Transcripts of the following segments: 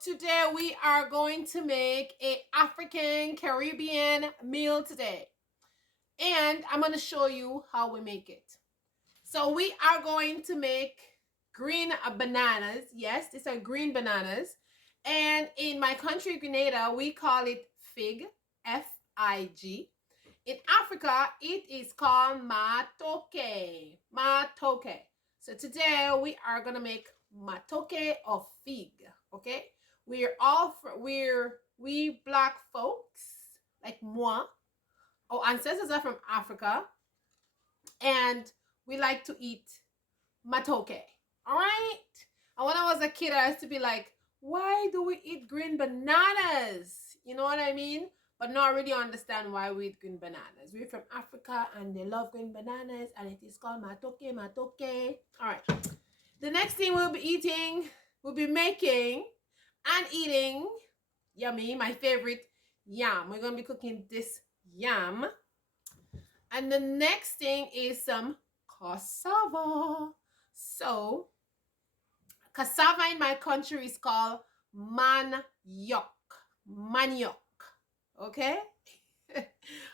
today we are going to make a African Caribbean meal today. And I'm going to show you how we make it. So we are going to make green bananas. Yes, these are green bananas. And in my country, Grenada, we call it fig, F-I-G. In Africa, it is called matoke. Matoke. So today we are gonna make matoke of fig. Okay, we black folks like moi. Our ancestors are from Africa, and we like to eat matoke. All right. And when I was a kid, I used to be like, why do we eat green bananas? You know what I mean? But now I really understand why we eat green bananas. We're from Africa and they love green bananas, and it is called matoke, matoke. All right. The next thing we'll be making and eating, yummy, my favorite, yam. We're going to be cooking this yam. And the next thing is some cassava. So, cassava in my country is called manioc. Manioc. Okay? And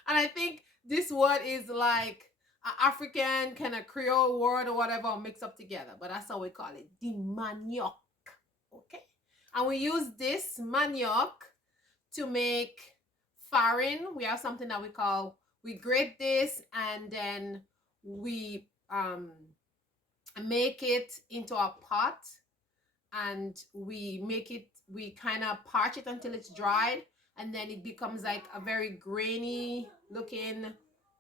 I think this word is like an African kind of Creole word or whatever mixed up together. But that's how we call it. The manioc. Okay? And we use this manioc to make farin. We have something that we grate this and then we make it into a pot, and we kind of parch it until it's dried, and then it becomes like a very grainy looking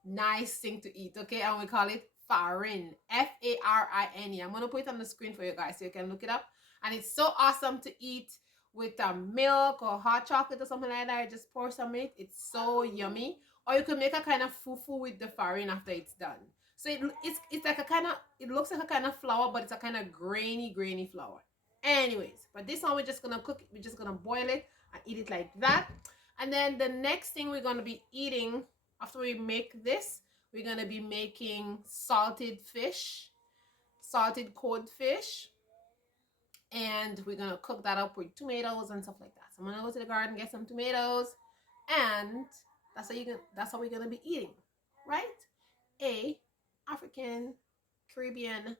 nice thing to eat. Okay, and we call it farin, F-A-R-I-N-E. I'm gonna put it on the screen for you guys so you can look it up. And it's so awesome to eat with milk or hot chocolate or something like that. Just pour some in it. It's so yummy. Or you could make a kind of fufu with the farin after it's done. So it's like a kind of, it looks like a kind of flour, but it's a kind of grainy flour. Anyways, but this one we're just gonna cook it. We're just gonna boil it and eat it like that. And then the next thing we're gonna be eating after we make this, we're gonna be making salted fish, salted cod fish, and we're gonna cook that up with tomatoes and stuff like that. So I'm gonna go to the garden, get some tomatoes, and that's how we're gonna be eating, right? A African Caribbean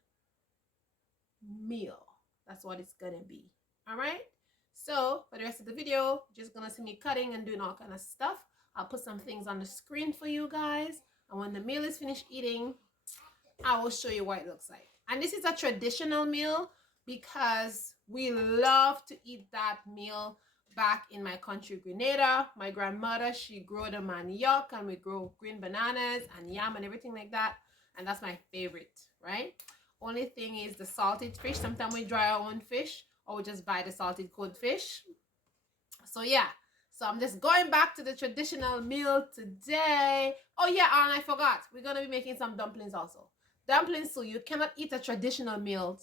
meal. That's what it's gonna be. All right. So for the rest of the video, just gonna see me cutting and doing all kind of stuff. I'll put some things on the screen for you guys, and when the meal is finished eating, I will show you what it looks like. And this is a traditional meal because we love to eat that meal back in my country, Grenada. My grandmother, she grew the manioc, and we grow green bananas and yam and everything like that. And that's my favorite, right? Only thing is the salted fish. Sometimes we dry our own fish, or we just buy the salted cod fish. So yeah, so I'm just going back to the traditional meal today. Oh yeah, and I forgot, we're gonna be making some dumplings also. Dumplings, so you cannot eat a traditional meal.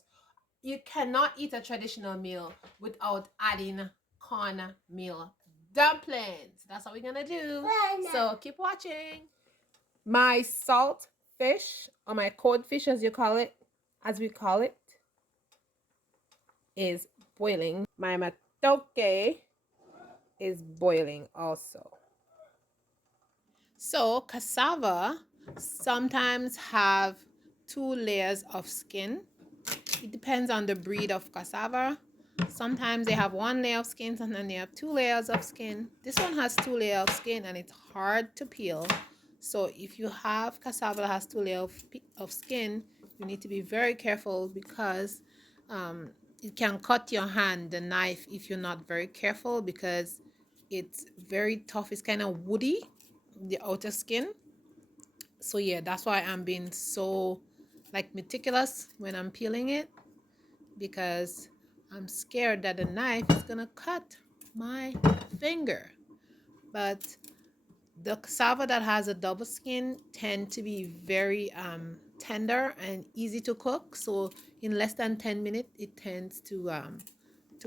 You cannot eat a traditional meal without adding cornmeal dumplings. That's what we're gonna do. So keep watching. My salt fish, or my cod fish as we call it, is boiling. My matoke is boiling also. So cassava sometimes have 2 layers of skin. It depends on the breed of cassava. Sometimes they have 1 layer of skin, sometimes they have 2 layers of skin. This one has 2 layers of skin, and it's hard to peel. So if you have cassava that has 2 layers of skin, you need to be very careful because it can cut your hand, the knife, if you're not very careful, because it's very tough. It's kind of woody, the outer skin. So yeah, that's why I'm being so like meticulous when I'm peeling it, because I'm scared that the knife is gonna cut my finger. But the cassava that has a double skin tend to be very tender and easy to cook. So in less than 10 minutes, it tends to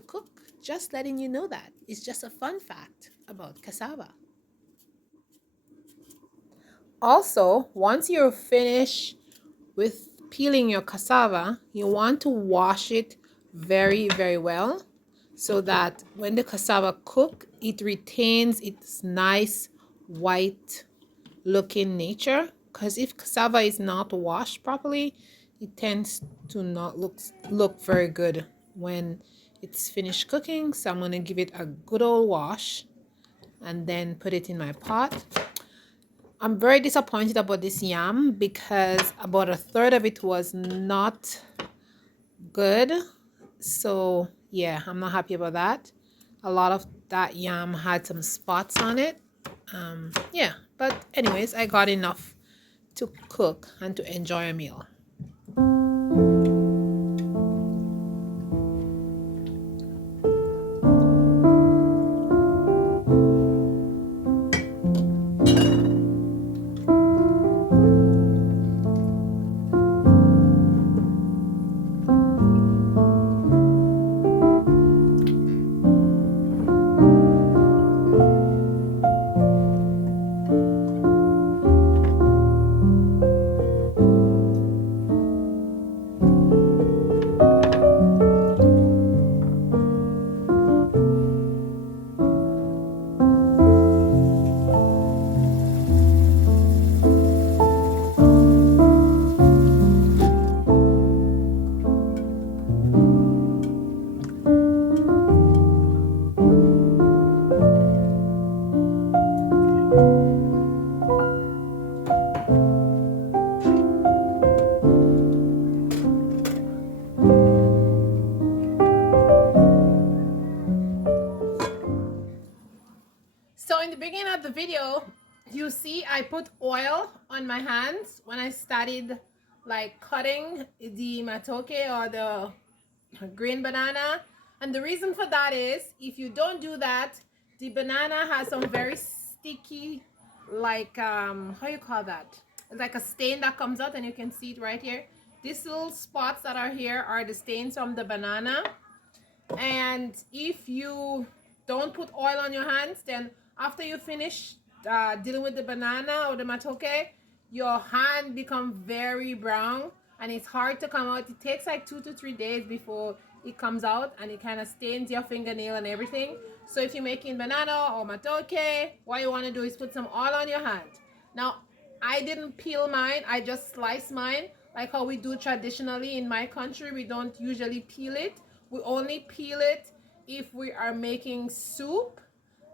cook. Just letting you know that. It's just a fun fact about cassava. Also, once you're finished with peeling your cassava, you want to wash it very, very well. so that when the cassava cook, it retains its nice white looking nature. Because if cassava is not washed properly, it tends to not look very good when it's finished cooking. So I'm going to give it a good old wash and then put it in my pot. I'm very disappointed about this yam because about a third of it was not good. So yeah, I'm not happy about that. A lot of that yam had some spots on it. Yeah, but anyways, I got enough to cook and to enjoy a meal. So in the beginning of the video, you see I put oil on my hands when I started like cutting the matoke or the green banana. And the reason for that is if you don't do that, the banana has some very sticky, like how you call that? It's like a stain that comes out, and you can see it right here. These little spots that are here are the stains from the banana. And if you don't put oil on your hands, then after you finish dealing with the banana or the matoke, your hand become very brown and it's hard to come out. It takes like 2 to 3 days before it comes out, and it kind of stains your fingernail and everything. So if you're making banana or matoke, what you want to do is put some oil on your hand. Now, I didn't peel mine, I just sliced mine like how we do traditionally in my country. We don't usually peel it. We only peel it if we are making soup.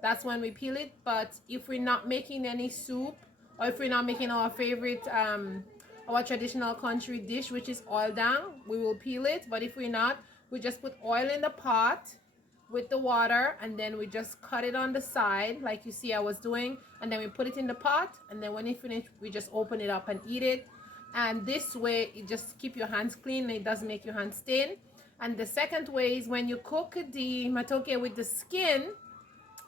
That's when we peel it. But if we're not making any soup, or if we're not making our favorite our traditional country dish, which is oil down, we will peel it. But if we're not, we just put oil in the pot with the water, and then we just cut it on the side like you see I was doing, and then we put it in the pot, and then when it finished, we just open it up and eat it. And this way it just keep your hands clean and it doesn't make your hands stain. And the second way is when you cook the matoke with the skin,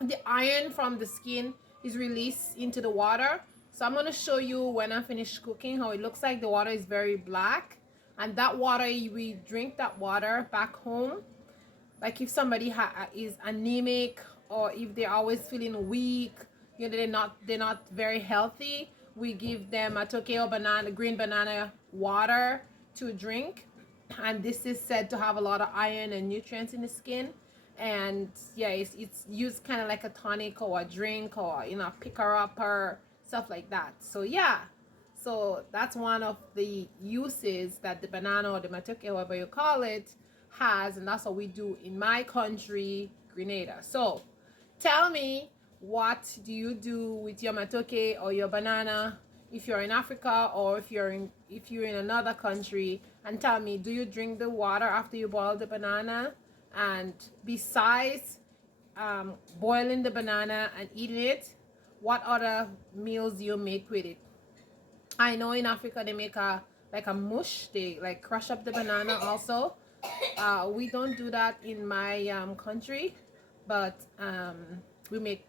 the iron from the skin is released into the water. So I'm going to show you when I finish cooking how it looks like. The water is very black, and that water, we drink that water back home. Like if somebody is anemic, or if they're always feeling weak, you know, they're not very healthy, we give them a matoke or banana, green banana water to drink. And this is said to have a lot of iron and nutrients in the skin. And yeah, it's used kind of like a tonic or a drink, or you know, picker upper, stuff like that. So yeah, so that's one of the uses that the banana or the matoke, however you call it, has. And that's what we do in my country, Grenada. So tell me, what do you do with your matoke or your banana if you're in Africa, or if you're in another country? And tell me, do you drink the water after you boil the banana? And besides boiling the banana and eating it, what other meals do you make with it? I know in Africa they make a like a mush. They like crush up the banana also. We don't do that in my country, but we make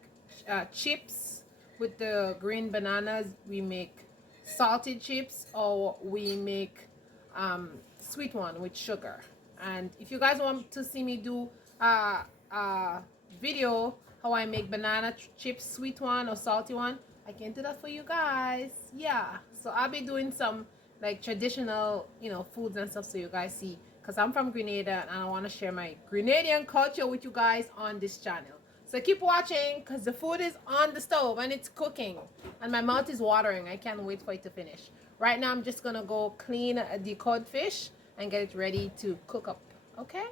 chips with the green bananas. We make salted chips, or we make sweet one with sugar. And if you guys want to see me do a video how I make banana chips, sweet one or salty one, I can do that for you guys. Yeah, so I'll be doing some like traditional, you know, foods and stuff, so you guys see because I'm from Grenada and I want to share my Grenadian culture with you guys on this channel. So keep watching because the food is on the stove and it's cooking and my mouth is watering. I can't wait for it to finish. Right now I'm just gonna go clean the codfish and get it ready to cook up. Okay?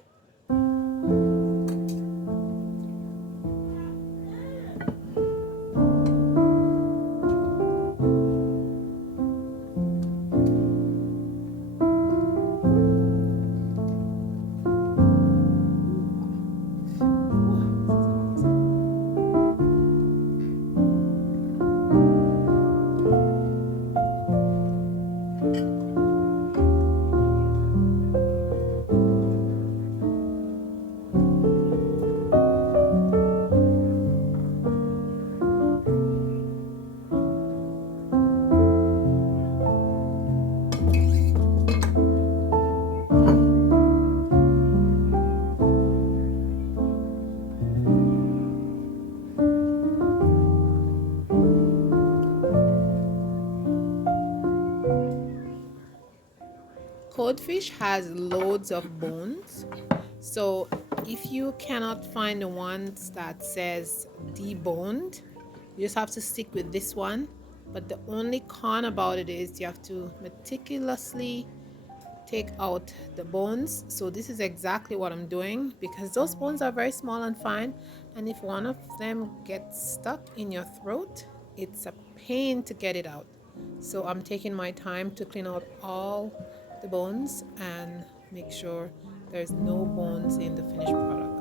Codfish has loads of bones, so if you cannot find the ones that says deboned, you just have to stick with this one. But the only con about it is you have to meticulously take out the bones. So this is exactly what I'm doing because those bones are very small and fine, and if one of them gets stuck in your throat, it's a pain to get it out. So I'm taking my time to clean out all the bones and make sure there's no bones in the finished product.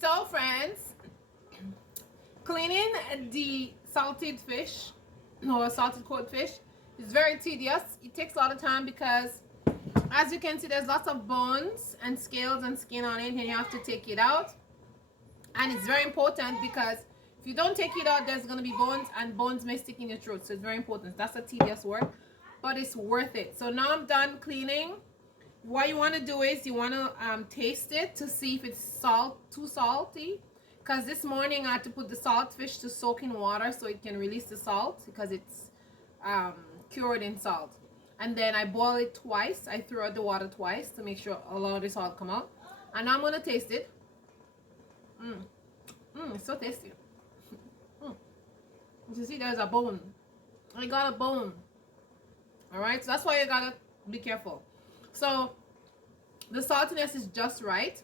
So friends, cleaning the salted fish or salted codfish is very tedious. It takes a lot of time because as you can see there's lots of bones and scales and skin on it and you have to take it out. And it's very important because if you don't take it out, there's going to be bones and bones may stick in your throat. So it's very important. That's a tedious work, but it's worth it. So now I'm done cleaning. What you want to do is you want to taste it to see if it's too salty. Because this morning I had to put the salt fish to soak in water so it can release the salt because it's cured in salt. And then I boil it twice. I throw out the water twice to make sure a lot of the salt come out. And now I'm going to taste it. It's so tasty. You see there's a bone. I got a bone. Alright, so that's why you gotta be careful. So the saltiness is just right.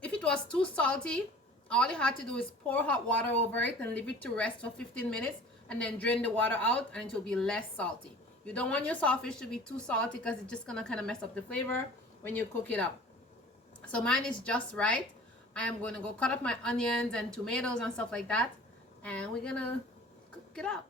If it was too salty, all you had to do is pour hot water over it and leave it to rest for 15 minutes and then drain the water out and it will be less salty. You don't want your saltfish to be too salty because it's just gonna kind of mess up the flavor when you cook it up. So mine is just right. I am going to go cut up my onions and tomatoes and stuff like that, and we're gonna cook it up.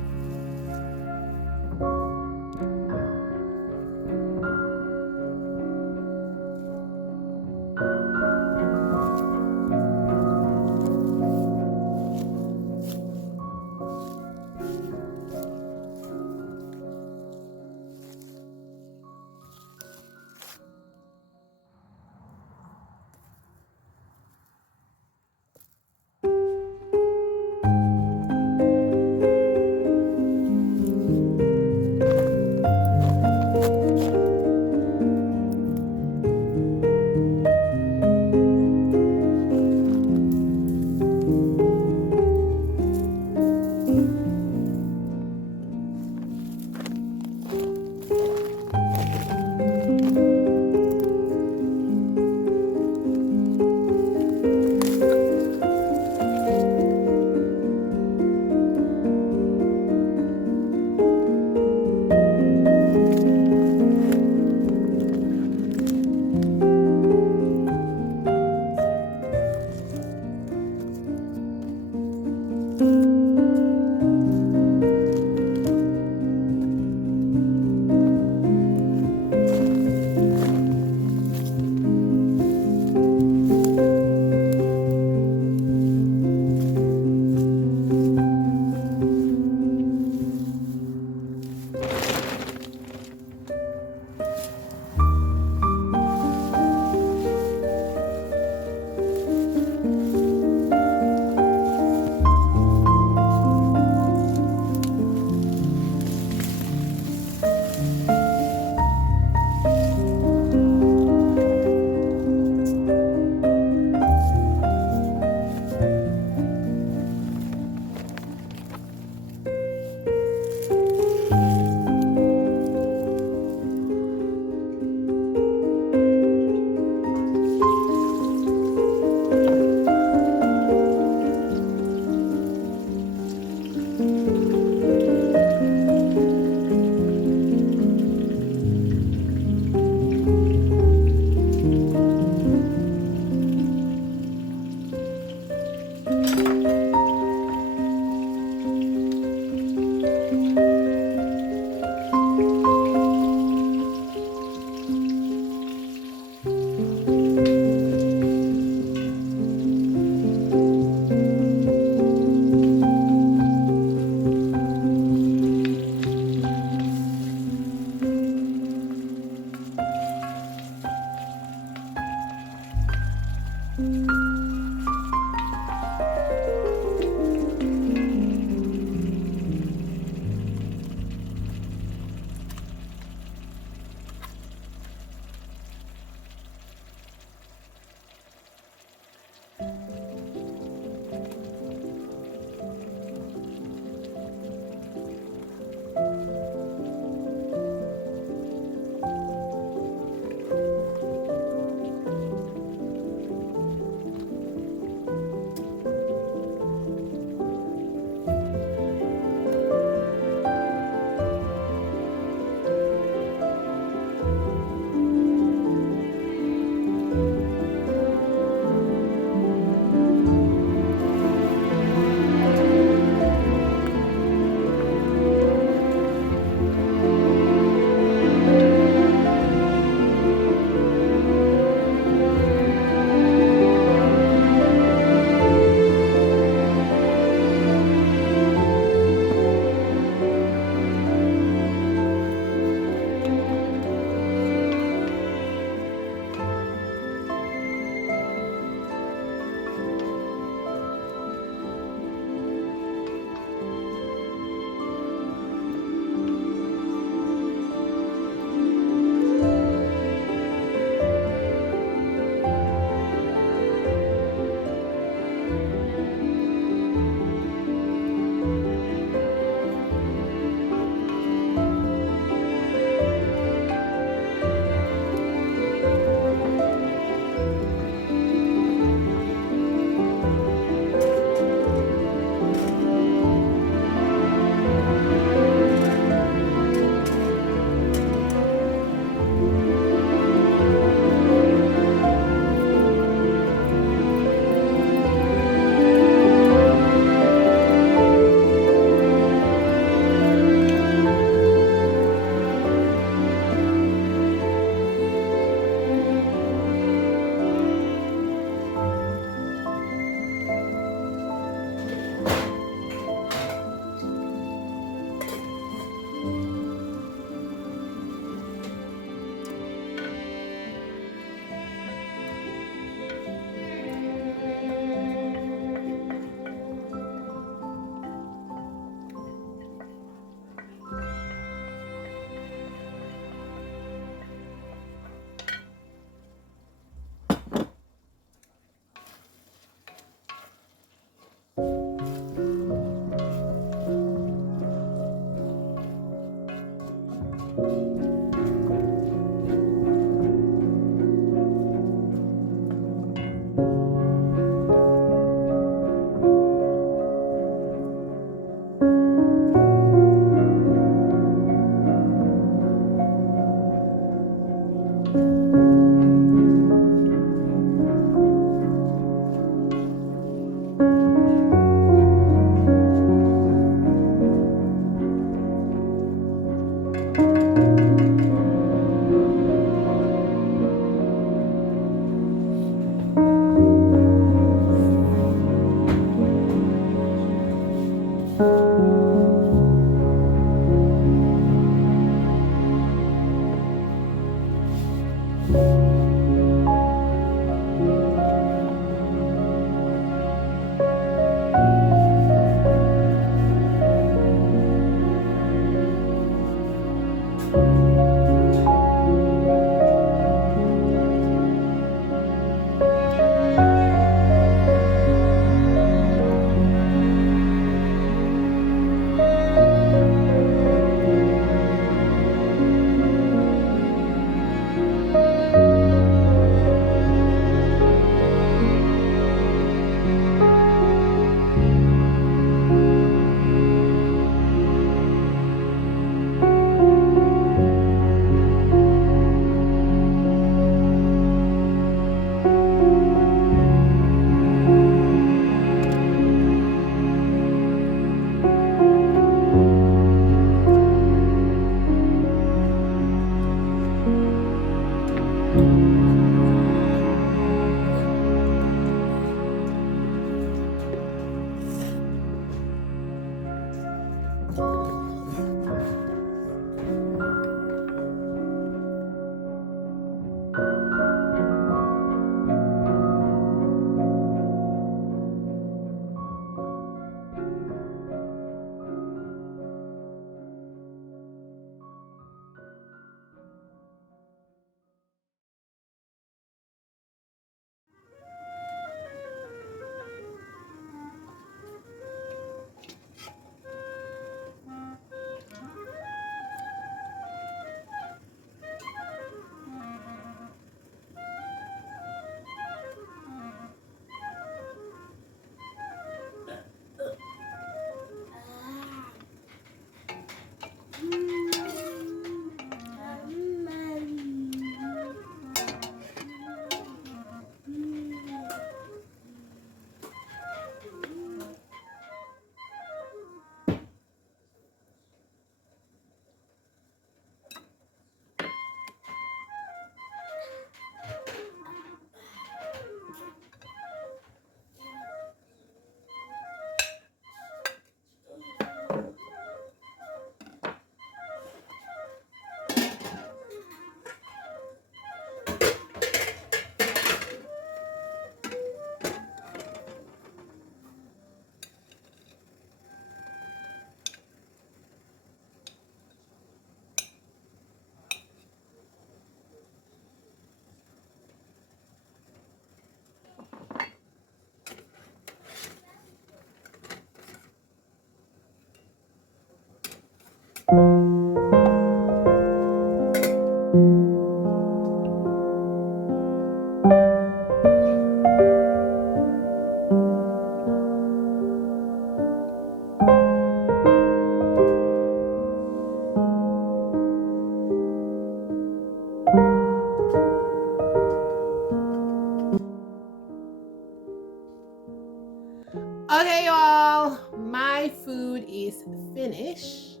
Okay, y'all, my food is finished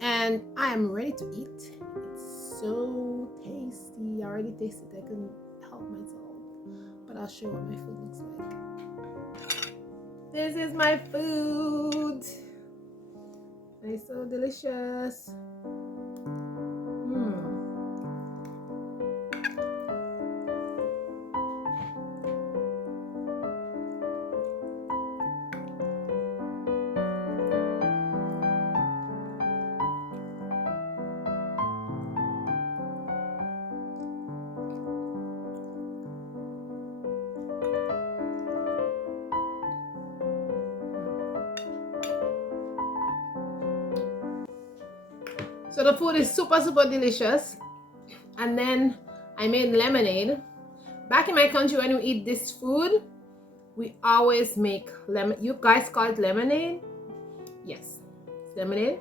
and I am ready to eat. It's so tasty. I already tasted it. I couldn't help myself. But I'll show what my food looks like. This is my food. It's so delicious. So the food is super, super delicious. And then I made lemonade. Back in my country, when we eat this food, we always make lemon. You guys call it lemonade? Yes, it's lemonade.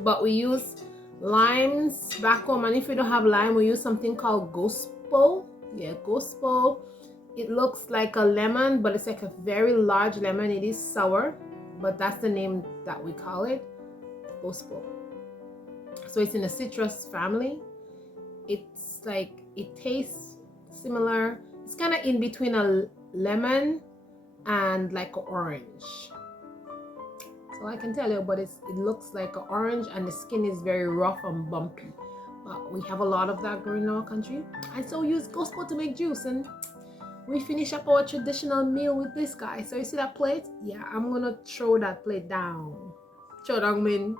But we use limes back home, and if we don't have lime, we use something called gospel. Yeah, gospel. It looks like a lemon, but it's like a very large lemon. It is sour, but that's the name that we call it, gospel. So it's in the citrus family. It's like, it tastes similar. It's kind of in between a lemon and like an orange. So I can tell you, but it looks like an orange, and the skin is very rough and bumpy. But we have a lot of that growing in our country, and so we use gospel to make juice, and we finish up our traditional meal with this guy. So you see that plate? Yeah, I'm gonna throw that plate down. Throw down mean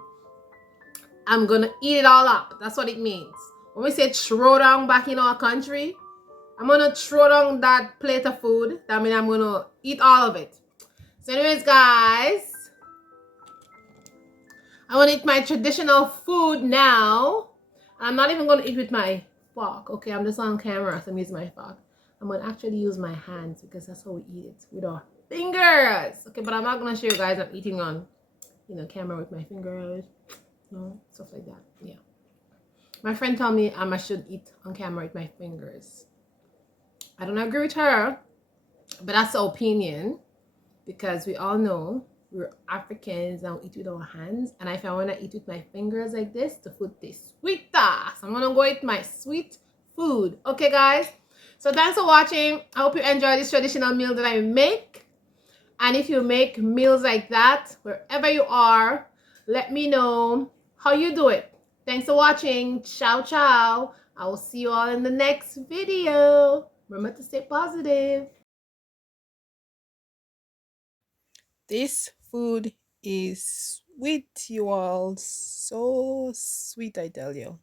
I'm gonna eat it all up. That's what it means. When we say throw down back in our country, I'm gonna throw down that plate of food. That means I'm gonna eat all of it. So anyways, guys, I want to eat my traditional food now. I'm not even going to eat with my fork. Okay, I'm just on camera, so I'm using my fork. I'm going to actually use my hands because that's how we eat it, with our fingers. Okay, but I'm not going to show you guys I'm eating on, camera with my fingers. No, stuff like that. Yeah. My friend told me I should eat on camera with my fingers. I don't agree with her, but that's the opinion, because we all know we're Africans and we eat with our hands. And if I want to eat with my fingers like this, the food tastes sweeter. So I'm going to go eat my sweet food. Okay, guys? So thanks for watching. I hope you enjoy this traditional meal that I make. And if you make meals like that, wherever you are, let me know how you do it. Thanks for watching. Ciao, ciao. I will see you all in the next video. Remember to stay positive. This food is sweet, you all. So sweet, I tell you.